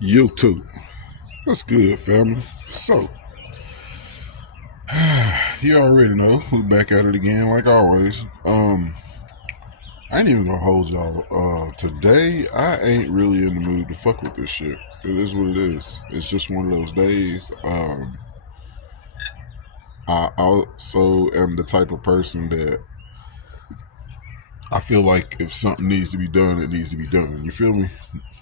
YouTube. What's good, family? So, you already know we're back at it again, like always. I ain't even gonna hold y'all. Today I ain't really in the mood to fuck with this shit. It is what it is. It's just one of those days. I also am the type of person that I feel like if something needs to be done, it needs to be done. You feel me?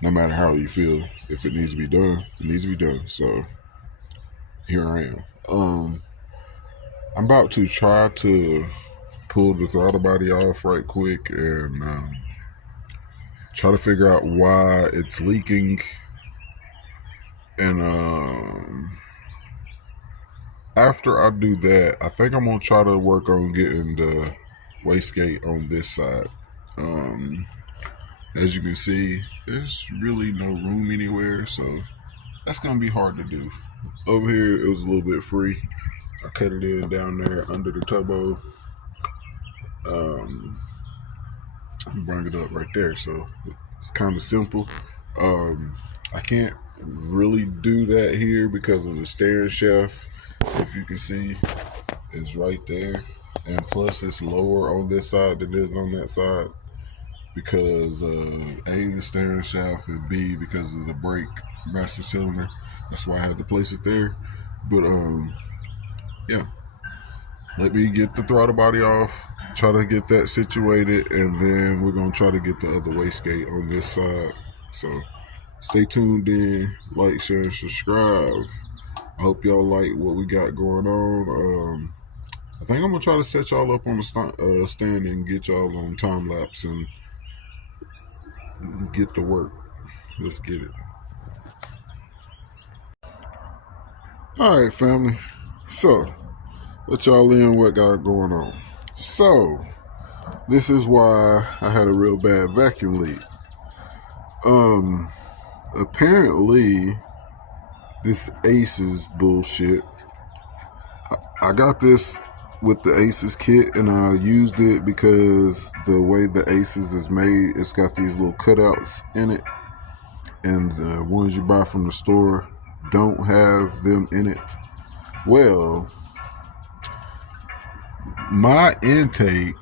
No matter how you feel, if it needs to be done, it needs to be done. So here I am. I'm about to try to pull the throttle body off right quick and try to figure out why it's leaking. And after I do that, I think I'm gonna try to work on getting the wastegate on this side. As you can see, there's really no room anywhere, so that's gonna be hard to do. Over here, it was a little bit free. I cut it in down there under the turbo. Bring it up right there, so it's kind of simple. I can't really do that here because of the steering shaft. If you can see, it's right there, and plus it's lower on this side than it is on that side because A, the steering shaft, and B, because of the brake master cylinder. That's why I had to place it there. But yeah, let me get the throttle body off, try to get that situated, and then we're gonna try to get the other wastegate on this side. So stay tuned in, like, share, and subscribe. I hope y'all like what we got going on. I think I'm gonna try to set y'all up on the stand and get y'all on time lapse and get to work. Let's get it. All right, family. So let y'all in what got going on. So this is why I had a real bad vacuum leak. Apparently this Aces bullshit. I got this with the Aces kit, and I used it because the way the Aces is made, it's got these little cutouts in it, and the ones you buy from the store don't have them in it. Well, my intake,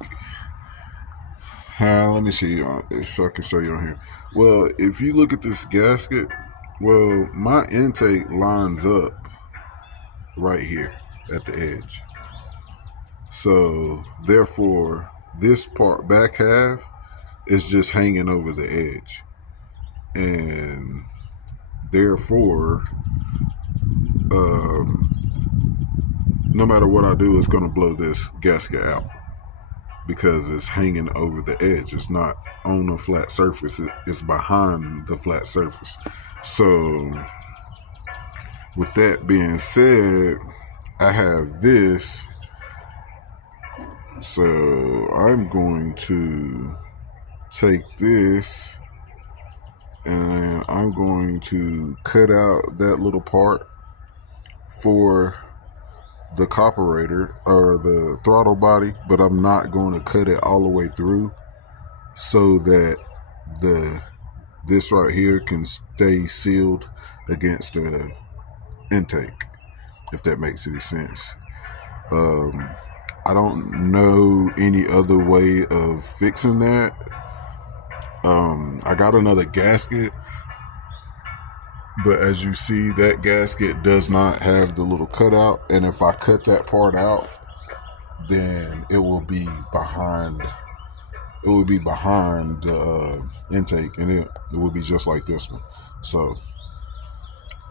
let me see if I can show you on here. Well, if you look at this gasket, well, my intake lines up right here at the edge. So therefore, this part, back half, is just hanging over the edge. And therefore, no matter what I do, it's going to blow this gasket out because it's hanging over the edge. It's not on a flat surface. It's behind the flat surface. So with that being said, I have this. So I'm going to take this and I'm going to cut out that little part for the carburetor or the throttle body, but I'm not going to cut it all the way through so that this right here can stay sealed against the intake, if that makes any sense. I don't know any other way of fixing that. I got another gasket, but as you see, that gasket does not have the little cutout, and if I cut that part out, then it will be behind the intake, and it will be just like this one. So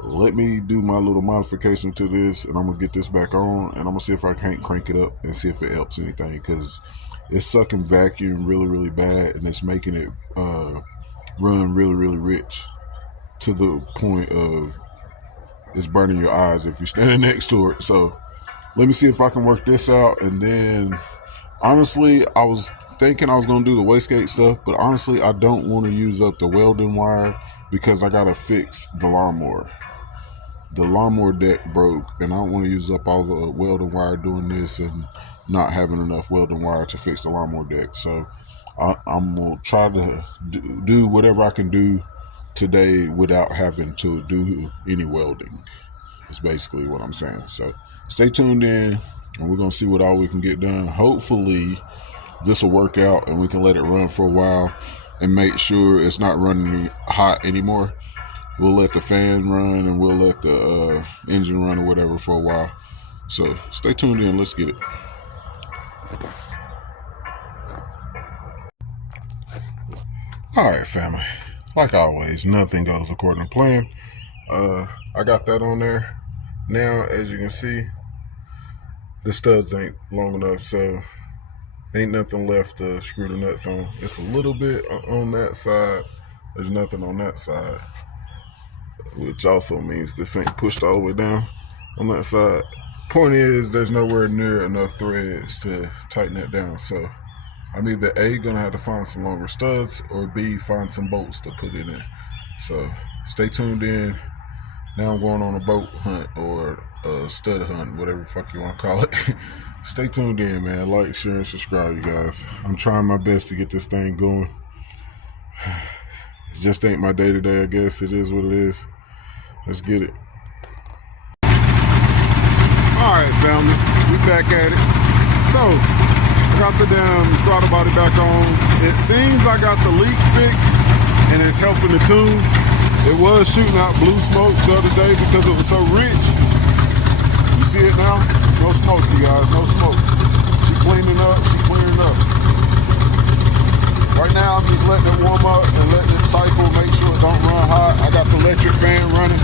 let me do my little modification to this, and I'm gonna get this back on, and I'm gonna see if I can't crank it up and see if it helps anything, because it's sucking vacuum really bad, and it's making it run really rich to the point of it's burning your eyes if you're standing next to it. So let me see if I can work this out, and then honestly, I was thinking I was gonna do the wastegate stuff, but honestly, I don't want to use up the welding wire because I gotta fix the lawnmower. The lawnmower deck broke, and I don't want to use up all the welding wire doing this and not having enough welding wire to fix the lawnmower deck. So I'm gonna try to do whatever I can do today without having to do any welding. Is basically what I'm saying. So stay tuned in, and we're gonna see what all we can get done. Hopefully this will work out, and we can let it run for a while and make sure it's not running hot anymore. We'll let the fan run, and we'll let the engine run or whatever for a while. So stay tuned in. Let's get it. All right, family. Like always, nothing goes according to plan. I got that on there. Now, as you can see, the studs ain't long enough, so ain't nothing left to screw the nuts on. It's a little bit on that side. There's nothing on that side, which also means this ain't pushed all the way down on that side. Point is, there's nowhere near enough threads to tighten it down. So I'm either A, gonna have to find some longer studs, or B, find some bolts to put in it. So stay tuned in. Now I'm going on a boat hunt, or a stud hunt, whatever the fuck you want to call it. Stay tuned in, man. Like, share, and subscribe, you guys. I'm trying my best to get this thing going. It just ain't my day-to-day, I guess. It is what it is. Let's get it. Alright, family. We back at it. So, I got the damn throttle body back on. It seems I got the leak fixed, and it's helping the tune. It was shooting out blue smoke the other day because it was so rich. You see it now? No smoke, you guys. No smoke. She cleaning up. She clearing up. Right now, I'm just letting it warm up and letting it cycle, make sure it don't run hot. I got the electric fan running.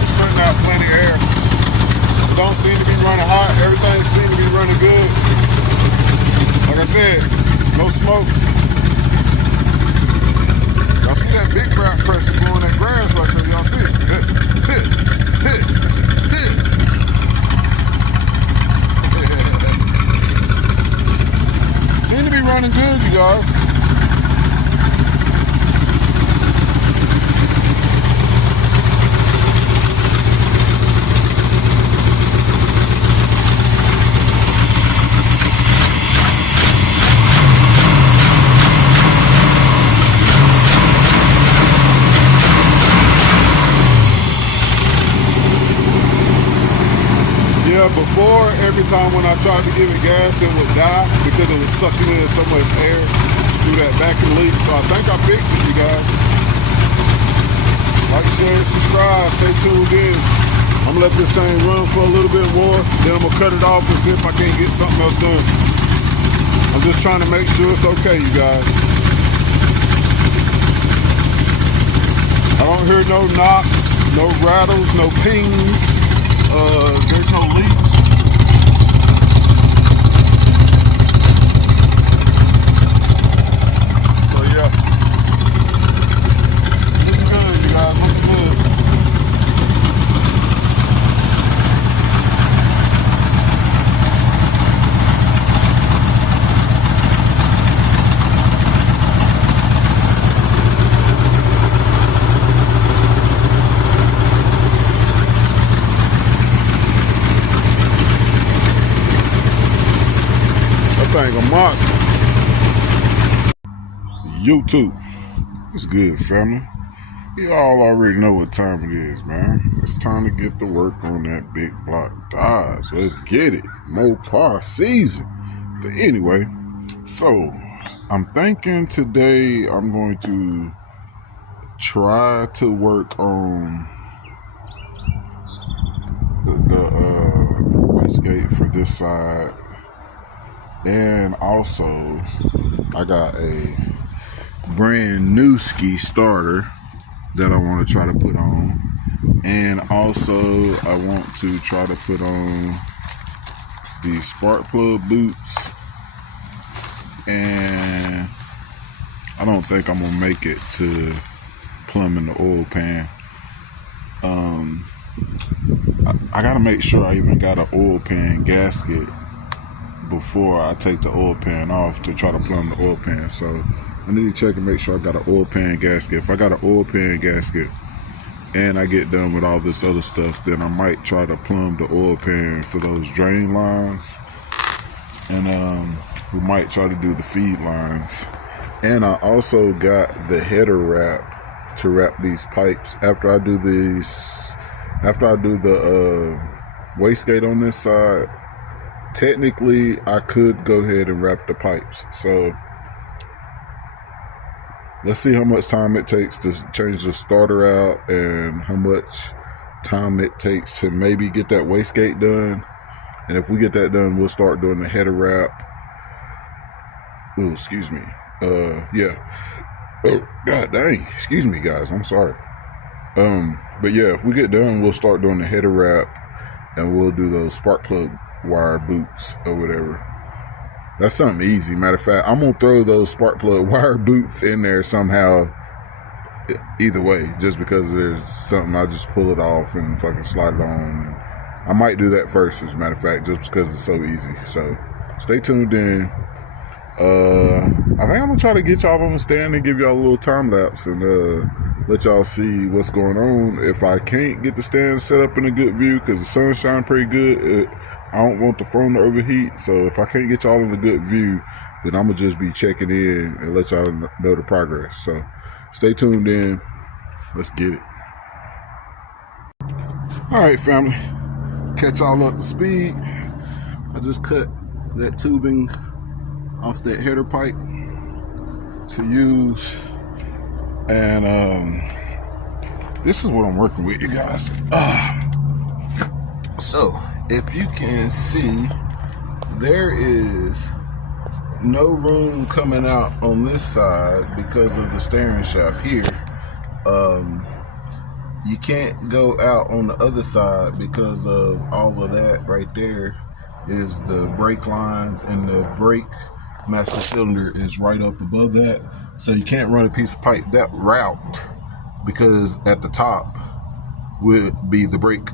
It's putting out plenty of air. It don't seem to be running hot. Everything seems to be running good. Like I said, no smoke. Y'all see that big crap pressure going that grass right there? Y'all see it? Hit. Seem to be running good, you guys. Yeah, before, every time when I tried to give it gas, it would die because it was sucking in so much air through that vacuum leak. So I think I fixed it, you guys. Like, share, subscribe, stay tuned in. I'm gonna let this thing run for a little bit more, then I'm gonna cut it off and see if I can't get something else done. I'm just trying to make sure it's okay, you guys. I don't hear no knocks, no rattles, no pings. There's no leaks. So yeah, looking good, you guys. Looking good. Thing a monster. YouTube, it's good, family. You all already know what time it is, man. It's time to get to work on that big block Dodge. Let's get it. Mopar season. But anyway, so I'm thinking today I'm going to try to work on the wastegate for this side. And also, I got a brand new ski starter that I want to try to put on. And also I want to try to put on the spark plug boots. And I don't think I'm gonna make it to plumbing the oil pan. I gotta make sure I even got an oil pan gasket before I take the oil pan off to try to plumb the oil pan. So I need to check and make sure I got an oil pan gasket. If I got an oil pan gasket and I get done with all this other stuff, then I might try to plumb the oil pan for those drain lines. And we might try to do the feed lines. And I also got the header wrap to wrap these pipes. After I do the wastegate on this side, technically I could go ahead and wrap the pipes. So let's see how much time it takes to change the starter out and how much time it takes to maybe get that wastegate done. And if we get that done, we'll start doing the header wrap. Oh, excuse me. Yeah. Oh, god dang. Excuse me, guys. I'm sorry. But yeah, if we get done, we'll start doing the header wrap and we'll do those spark plug wire boots or whatever. That's something easy. Matter of fact, I'm gonna throw those spark plug wire boots in there somehow. Either way, just because there's something, I just pull it off and fucking slide it on. I might do that first, as a matter of fact, just because it's so easy. So stay tuned in. I think I'm gonna try to get y'all on the stand and give y'all a little time lapse and let y'all see what's going on. If I can't get the stand set up in a good view because the sun's shining pretty good, I don't want the phone to overheat. So if I can't get y'all in a good view, then I'm gonna just be checking in and let y'all know the progress. So stay tuned in. Let's get it. All right, family. Catch y'all up to speed. I just cut that tubing off that header pipe to use, and this is what I'm working with, you guys. So if you can see, there is no room coming out on this side because of the steering shaft here. You can't go out on the other side because of all of that. Right there is the brake lines, and the brake master cylinder is right up above that. So you can't run a piece of pipe that route because at the top would be the brake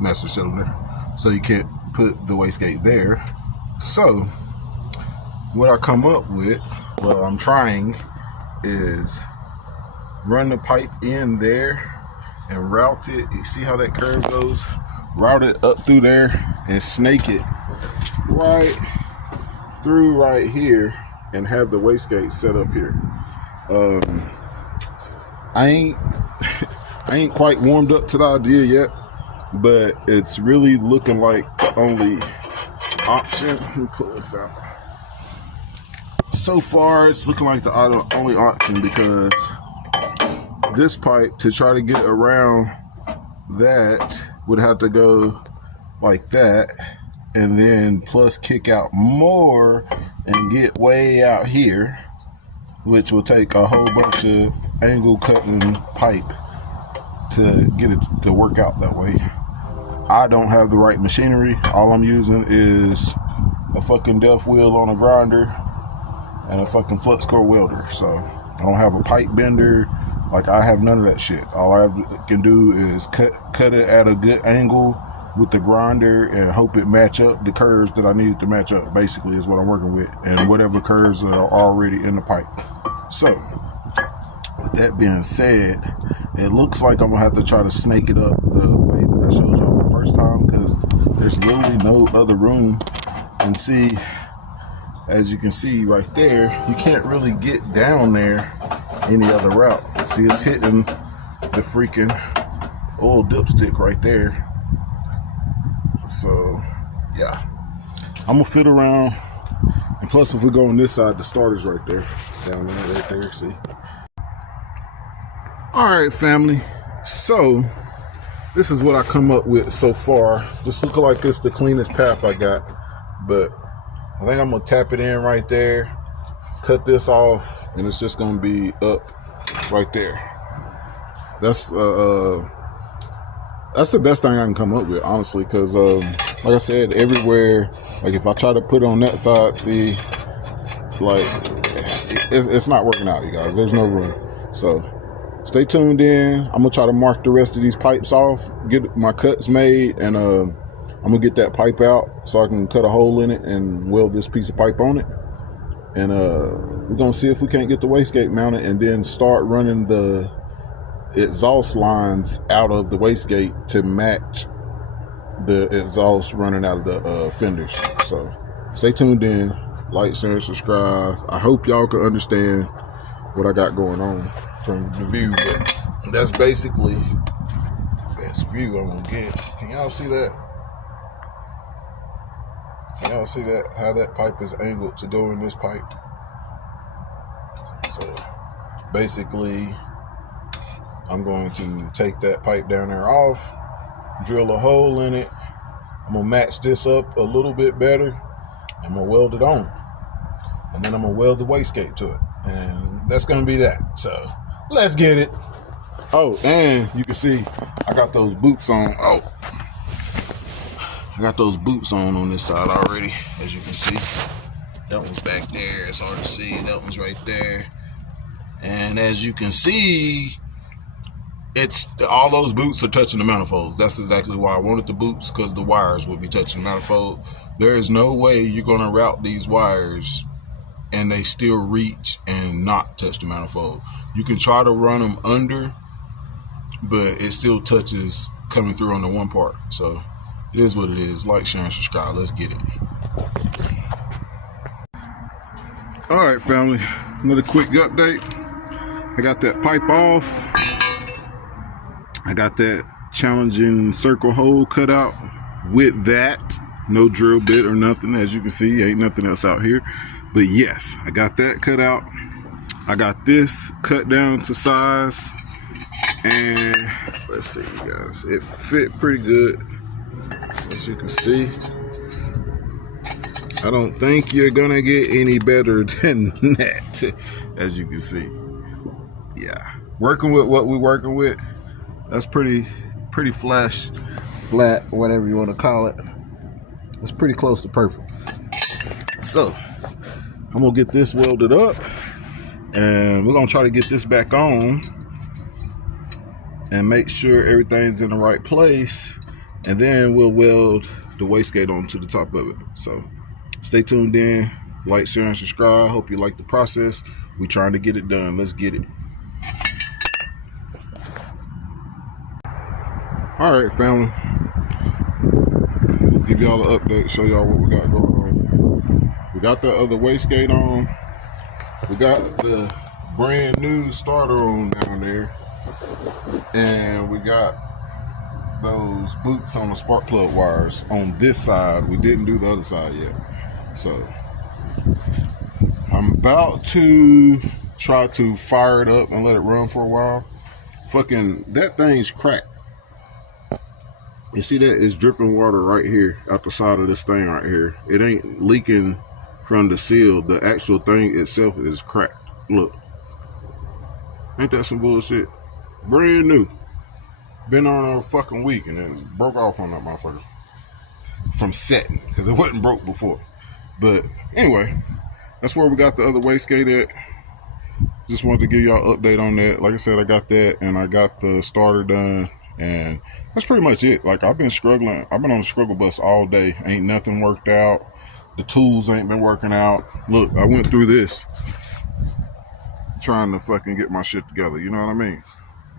master cylinder. So you can't put the wastegate there. So what I come up with, well, I'm trying, is run the pipe in there and route it. You see how that curve goes? Route it up through there and snake it right through right here and have the wastegate set up here. I ain't quite warmed up to the idea yet, but it's really looking like the only option. Let me pull this out. So far, it's looking like the only option, because this pipe, to try to get around that, would have to go like that, and then plus kick out more and get way out here, which will take a whole bunch of angle cutting pipe to get it to work out that way. I don't have the right machinery. All I'm using is a fucking death wheel on a grinder and a fucking flux core welder. So I don't have a pipe bender. Like, I have none of that shit. All I can do is cut it at a good angle with the grinder and hope it match up the curves that I need it to match up, basically, is what I'm working with, and whatever curves that are already in the pipe. So with that being said, it looks like I'm gonna have to try to snake it up the way that I showed y'all the first time, because there's literally no other room. And see, as you can see right there, you can't really get down there any other route. See, it's hitting the freaking oil dipstick right there. So yeah, I'm gonna fit around. And plus, if we go on this side, the starter's right there, down there, right there. See. All right, family. So this is what I come up with so far. This looking like this the cleanest path I got, but I think I'm gonna tap it in right there, cut this off, and it's just gonna be up right there. That's the best thing I can come up with, honestly, because like I said, everywhere, like if I try to put it on that side, see, like it's not working out, you guys. There's no room. So stay tuned in. I'm gonna try to mark the rest of these pipes off, get my cuts made, and I'm gonna get that pipe out so I can cut a hole in it and weld this piece of pipe on it. And we're gonna see if we can't get the wastegate mounted, and then start running the exhaust lines out of the wastegate to match the exhaust running out of the fenders. So stay tuned in, like, share, and subscribe. I hope y'all can understand what I got going on from the view, but that's basically the best view I'm gonna get. Can y'all see that? Can y'all see that? How that pipe is angled to go in this pipe? So basically, I'm going to take that pipe down there off, drill a hole in it. I'm gonna match this up a little bit better. I'm gonna weld it on, and then I'm gonna weld the wastegate to it, and that's gonna be that. So let's get it. Oh, and you can see I got those boots on. Oh, I got those boots on this side already, as you can see. That one's back there. It's hard to see. That one's right there. And as you can see, it's all those boots are touching the manifolds. That's exactly why I wanted the boots, because the wires would be touching the manifold. There is no way you're going to route these wires and they still reach and not touch the manifold. You can try to run them under, but it still touches coming through on the one part. So it is what it is. Like, share, and subscribe. Let's get it. All right, family. Another quick update. I got that pipe off. I got that challenging circle hole cut out with that. No drill bit or nothing. As you can see, ain't nothing else out here. But yes, I got that cut out. I got this cut down to size. And let's see, you guys. It fit pretty good. As you can see. I don't think you're gonna get any better than that. As you can see. Yeah. Working with what we're working with. That's pretty flat, whatever you want to call it. It's pretty close to perfect. So I'm gonna get this welded up, and we're gonna try to get this back on and make sure everything's in the right place, and then we'll weld the wastegate onto the top of it. So stay tuned in, like, share, and subscribe. Hope you like the process. We're trying to get it done. Let's get it. All right, family. We'll give y'all an update, show y'all what we got going on. We got the other wastegate on. We got the brand new starter on down there. And we got those boots on the spark plug wires on this side. We didn't do the other side yet. So I'm about to try to fire it up and let it run for a while. Fucking, that thing's cracked. You see that? It's dripping water right here out the side of this thing right here. It ain't leaking from the seal. The actual thing itself is cracked. Look. Ain't that some bullshit? Brand new. Been on a fucking week and then broke off on that motherfucker. From setting, because it wasn't broke before. But anyway, that's where we got the other wastegate at. Just wanted to give y'all an update on that. Like I said, I got that, and I got the starter done, and that's pretty much it. Like, I've been struggling. I've been on the struggle bus all day. Ain't nothing worked out. The tools ain't been working out. Look, I went through this trying to fucking get my shit together. You know what I mean?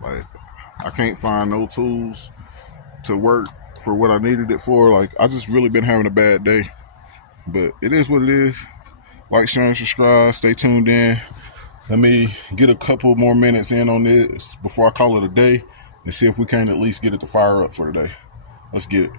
Like, I can't find no tools to work for what I needed it for. Like, I just really been having a bad day. But it is what it is. Like, share, and subscribe. Stay tuned in. Let me get a couple more minutes in on this before I call it a day and see if we can at least get it to fire up for today. Let's get it.